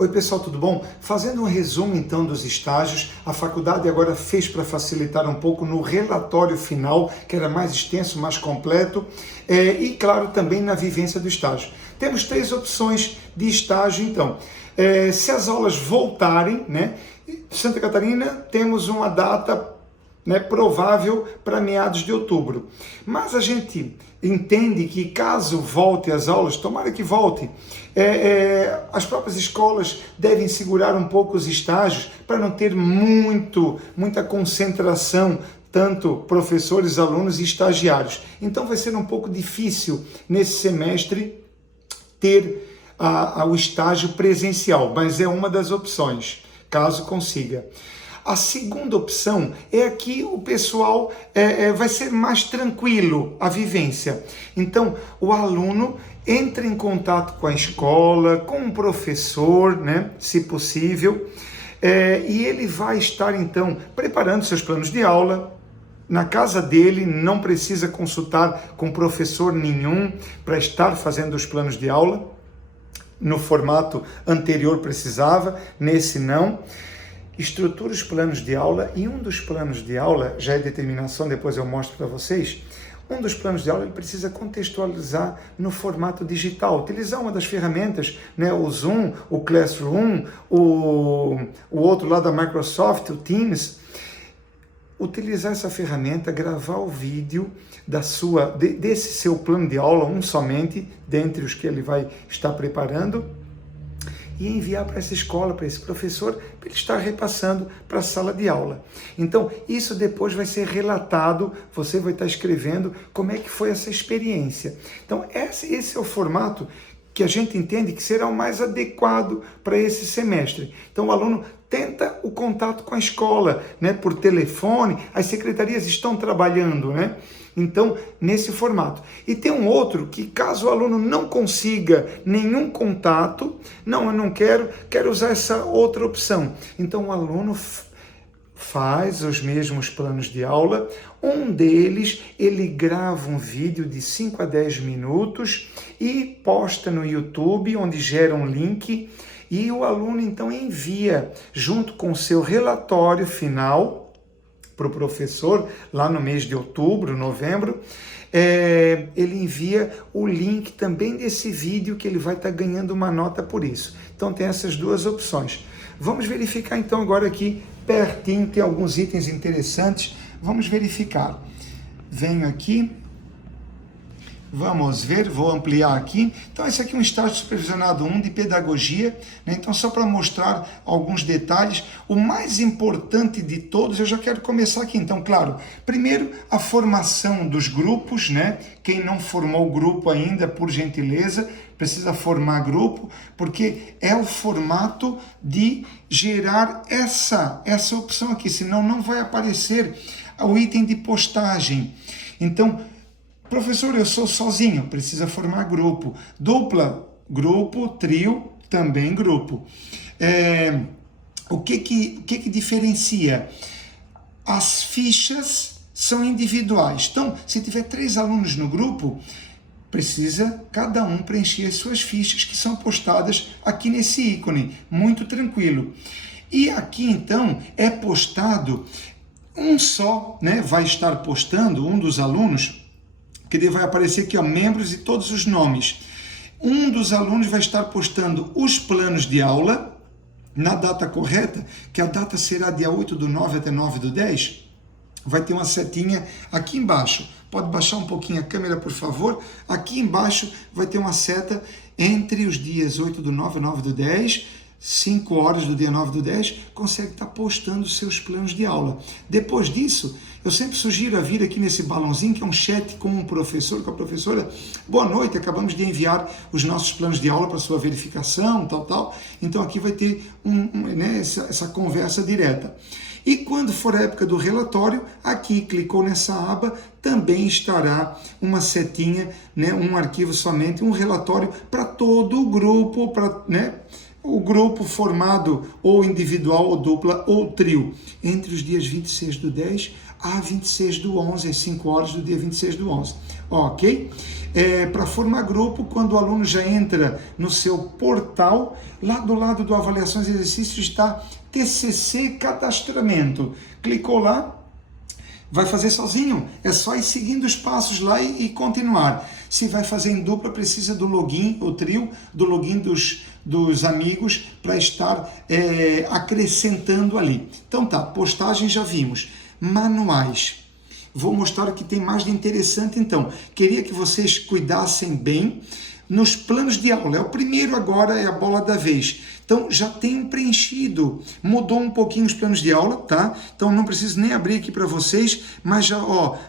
Oi pessoal, tudo bom? Fazendo um resumo então dos estágios, a faculdade agora fez para facilitar um pouco no relatório final, que era mais extenso, mais completo, e claro também na vivência do estágio. Temos 3 opções de estágio então. Se as aulas voltarem, né? Santa Catarina temos uma data provável para meados de outubro. Mas a gente entende que caso volte às aulas, tomara que volte, as próprias escolas devem segurar um pouco os estágios para não ter muita concentração, tanto professores, alunos e estagiários. Então vai ser um pouco difícil nesse semestre ter o estágio presencial, mas é uma das opções, caso consiga. A segunda opção é que o pessoal vai ser mais tranquilo a vivência. Então, o aluno entra em contato com a escola, com o professor, né, se possível, e ele vai estar, então, preparando seus planos de aula. Na casa dele, não precisa consultar com professor nenhum para estar fazendo os planos de aula. No formato anterior precisava, nesse não. Estrutura os planos de aula, e um dos planos de aula, já é determinação, depois eu mostro para vocês, um dos planos de aula ele precisa contextualizar no formato digital, utilizar uma das ferramentas, né, o Zoom, o Classroom, o outro lá da Microsoft, o Teams, utilizar essa ferramenta, gravar o vídeo desse seu plano de aula, um somente, dentre os que ele vai estar preparando, e enviar para essa escola, para esse professor, para ele estar repassando para a sala de aula. Então, isso depois vai ser relatado, você vai estar escrevendo como é que foi essa experiência. Então, esse é o formato que a gente entende que será o mais adequado para esse semestre. Então, o aluno tenta o contato com a escola, né, por telefone, as secretarias estão trabalhando, né? Então, nesse formato. E tem um outro que, caso o aluno não consiga nenhum contato, não, eu não quero usar essa outra opção. Então, o aluno faz os mesmos planos de aula, um deles ele grava um vídeo de 5 a 10 minutos e posta no YouTube, onde gera um link, e o aluno então envia, junto com o seu relatório final, para o professor, lá no mês de outubro, novembro, ele envia o link também desse vídeo, que ele vai estar ganhando uma nota por isso. Então tem essas duas opções. Vamos verificar então agora aqui, pertinho, tem alguns itens interessantes, vamos verificar. Venho aqui, vamos ver, vou ampliar aqui. Então esse aqui é um estágio supervisionado 1 de pedagogia, né? Então só para mostrar alguns detalhes, o mais importante de todos, eu já quero começar aqui. Então, claro, primeiro a formação dos grupos, né? Quem não formou grupo ainda, por gentileza, precisa formar grupo, porque é o formato de gerar essa opção aqui, senão não vai aparecer o item de postagem. Então, professor, eu sou sozinho, precisa formar grupo. Dupla, grupo. Trio, também grupo. O que diferencia? As fichas são individuais. Então, se tiver 3 alunos no grupo, precisa cada um preencher as suas fichas, que são postadas aqui nesse ícone. Muito tranquilo. E aqui, então, é postado um só, né? Vai estar postando um dos alunos, que vai aparecer aqui, ó, membros e todos os nomes. Um dos alunos vai estar postando os planos de aula na data correta, que a data será dia 8/9 até 9/10. Vai ter uma setinha aqui embaixo. Pode baixar um pouquinho a câmera, por favor. Aqui embaixo vai ter uma seta entre os dias 8/9 e 9/10, 5 horas do dia 9/10, consegue estar postando os seus planos de aula. Depois disso, eu sempre sugiro a vir aqui nesse balãozinho, que é um chat com o professor, com a professora. Boa noite, acabamos de enviar os nossos planos de aula para sua verificação, tal. Então aqui vai ter essa conversa direta. E quando for a época do relatório, aqui clicou nessa aba, também estará uma setinha, né, um arquivo somente, um relatório para todo o grupo, para, né, o grupo formado ou individual, ou dupla, ou trio, entre os dias 26/10 a 26/11, às 5 horas do dia 26/11. Ok? Para formar grupo, quando o aluno já entra no seu portal, lá do lado do Avaliações e Exercícios está TCC Cadastramento. Clicou lá, vai fazer sozinho, é só ir seguindo os passos lá e continuar. Se vai fazer em dupla, precisa do login, o trio, do login dos amigos para estar acrescentando ali. Então tá, postagem já vimos. Manuais. Vou mostrar o que tem mais de interessante então. Queria que vocês cuidassem bem nos planos de aula. É o primeiro agora, é a bola da vez. Então, já tenho preenchido. Mudou um pouquinho os planos de aula, tá? Então, não preciso nem abrir aqui para vocês, mas já,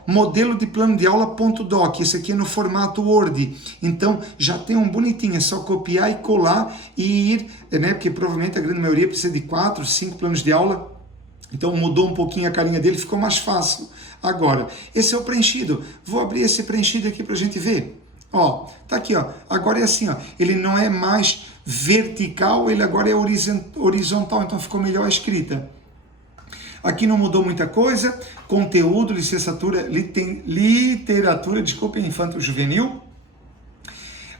modelo de plano de aula.doc. Esse aqui é no formato Word. Então, já tem um bonitinho. É só copiar e colar e ir, né? Porque provavelmente a grande maioria precisa de 4, 5 planos de aula. Então, mudou um pouquinho a carinha dele, ficou mais fácil. Agora, esse é o preenchido. Vou abrir esse preenchido aqui para a gente ver. Tá aqui, agora é assim, ele não é mais vertical, ele agora é horizontal, então ficou melhor a escrita. Aqui não mudou muita coisa, conteúdo, literatura, infanto-juvenil,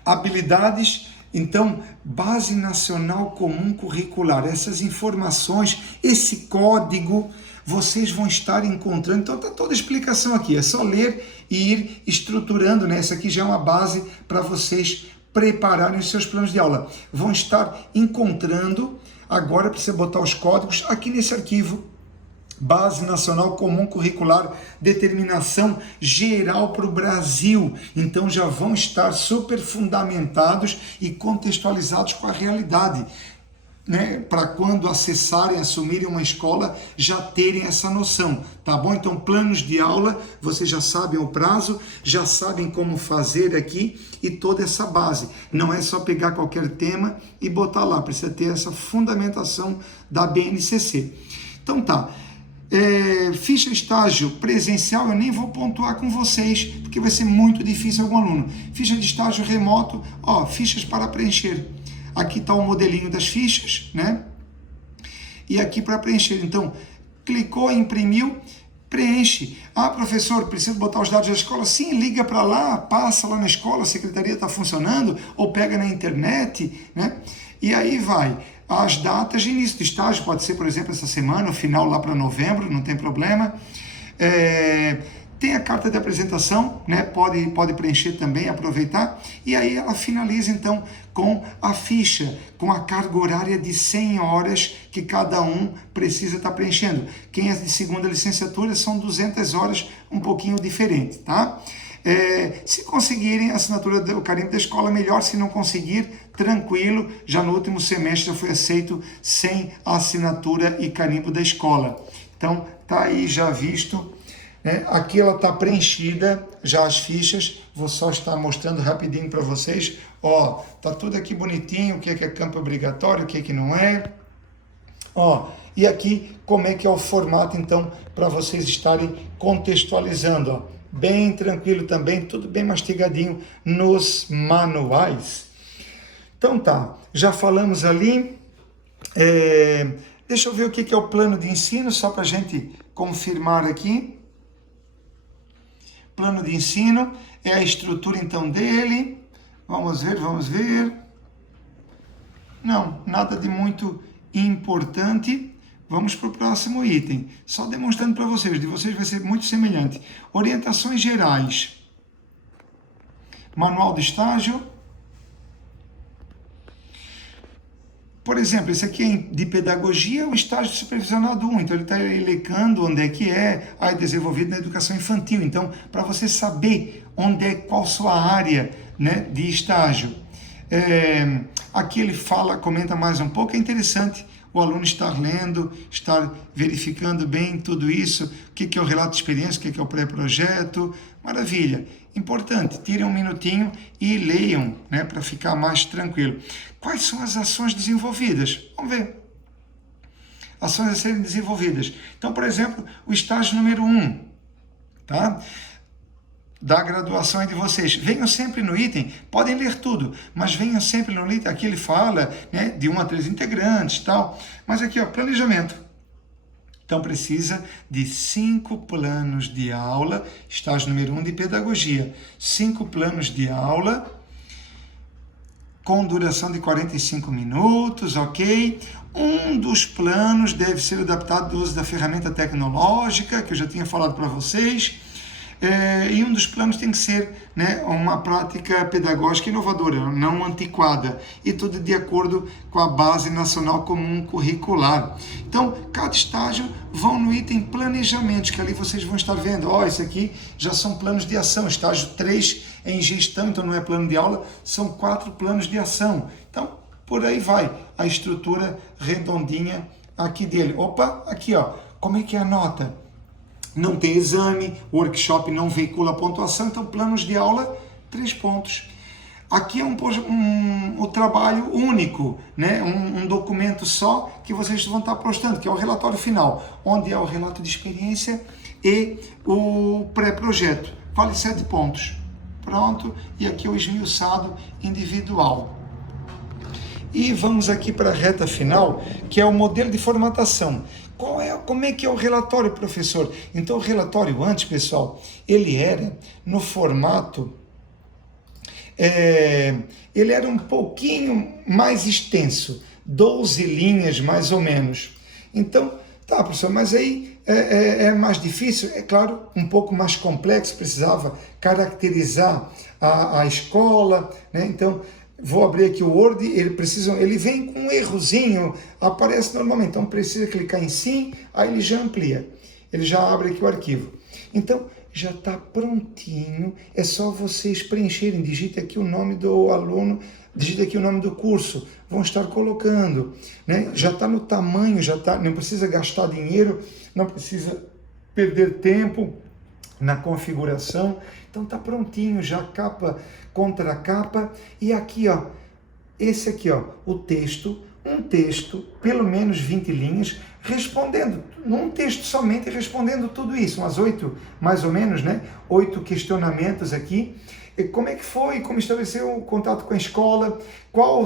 habilidades, então, Base Nacional Comum Curricular, essas informações, esse código, vocês vão estar encontrando, então está toda a explicação aqui, é só ler e ir estruturando, né? Essa aqui já é uma base para vocês prepararem os seus planos de aula. Vão estar encontrando, agora para você botar os códigos aqui nesse arquivo, Base Nacional Comum Curricular, determinação geral para o Brasil. Então já vão estar super fundamentados e contextualizados com a realidade, né, para quando acessarem, assumirem uma escola, já terem essa noção, tá bom? Então, planos de aula, vocês já sabem o prazo, já sabem como fazer aqui e toda essa base. Não é só pegar qualquer tema e botar lá, precisa ter essa fundamentação da BNCC. Então tá, ficha estágio presencial eu nem vou pontuar com vocês, porque vai ser muito difícil algum aluno. Ficha de estágio remoto, fichas para preencher. Aqui está o modelinho das fichas, né? E aqui para preencher. Então, clicou, imprimiu, preenche. Professor, preciso botar os dados da escola? Sim, liga para lá, passa lá na escola, a secretaria está funcionando, ou pega na internet, né? E aí vai. As datas de início do estágio, pode ser, por exemplo, essa semana, o final lá para novembro, não tem problema. Tem a carta de apresentação, né? Pode preencher também, aproveitar. E aí ela finaliza, então, com a ficha, com a carga horária de 100 horas que cada um precisa estar preenchendo. Quem é de segunda licenciatura são 200 horas, um pouquinho diferente, tá? Se conseguirem a assinatura do carimbo da escola, melhor. Se não conseguir, tranquilo, já no último semestre já foi aceito sem a assinatura e carimbo da escola. Então, tá aí já visto. Aqui ela está preenchida, já as fichas, vou só estar mostrando rapidinho para vocês. Tá tudo aqui bonitinho, o que é campo obrigatório, o que é que não é. E aqui como é que é o formato, então, para vocês estarem contextualizando. Bem tranquilo também, tudo bem mastigadinho nos manuais. Então tá, já falamos ali. Deixa eu ver o que é o plano de ensino, só para a gente confirmar aqui. Plano de ensino, é a estrutura então dele. Vamos ver. Não, nada de muito importante. Vamos para o próximo item. Só demonstrando para vocês, de vocês vai ser muito semelhante. Orientações gerais. Manual de estágio. Por exemplo, esse aqui é de pedagogia, o estágio supervisional do 1. Então, ele está elecando onde é que é desenvolvido na educação infantil. Então, para você saber qual sua área, né, de estágio. Aqui ele comenta mais um pouco, é interessante o aluno estar lendo, estar verificando bem tudo isso, o que é o relato de experiência, o que é o pré-projeto, maravilha. Importante, tirem um minutinho e leiam, né, para ficar mais tranquilo. Quais são as ações desenvolvidas? Vamos ver. Ações a serem desenvolvidas. Então, por exemplo, o estágio número 1, tá? da graduação de vocês. Venham sempre no item, podem ler tudo, mas venham sempre no item. Aqui ele fala, né, de 1 a 3 integrantes, tal. Mas aqui, ó, planejamento. Então precisa de 5 planos de aula, estágio número 1 de pedagogia. 5 planos de aula com duração de 45 minutos, ok? Um dos planos deve ser adaptado do uso da ferramenta tecnológica, que eu já tinha falado para vocês. E um dos planos tem que ser, né, uma prática pedagógica inovadora, não antiquada, e tudo de acordo com a Base Nacional Comum Curricular. Então, cada estágio vão no item planejamento, que ali vocês vão estar vendo, ó, esse aqui já são planos de ação, estágio 3 é em gestão, então não é plano de aula, são 4 planos de ação. Então, por aí vai, a estrutura redondinha aqui dele. Opa, aqui, ó, como é que é a nota? Não tem exame, o workshop não veicula pontuação, então planos de aula, 3 pontos. Aqui é um trabalho único, né? Um documento só que vocês vão estar postando, que é o relatório final, onde é o relato de experiência e o pré-projeto. Vale 7 pontos. Pronto, e aqui é o esmiuçado individual. E vamos aqui para a reta final, que é o modelo de formatação. Como é que é o relatório, professor? Então, o relatório antes, pessoal, ele era no formato, ele era um pouquinho mais extenso, 12 linhas mais ou menos. Então, tá, professor, mas aí é mais difícil, é claro, um pouco mais complexo, precisava caracterizar a escola, né? Então, vou abrir aqui o Word, ele vem com um errozinho, aparece normalmente, então precisa clicar em sim, aí ele já amplia, ele já abre aqui o arquivo. Então, já está prontinho, é só vocês preencherem, digite aqui o nome do aluno, digite aqui o nome do curso, vão estar colocando, né? Já está no tamanho, já está, não precisa gastar dinheiro, não precisa perder tempo na configuração, então tá prontinho já, capa contra capa, e aqui, ó, esse aqui, ó, o texto, um texto, pelo menos 20 linhas, respondendo, num texto somente, respondendo tudo isso, umas 8, mais ou menos, né, 8 questionamentos aqui, como é que foi, como estabeleceu o contato com a escola, qual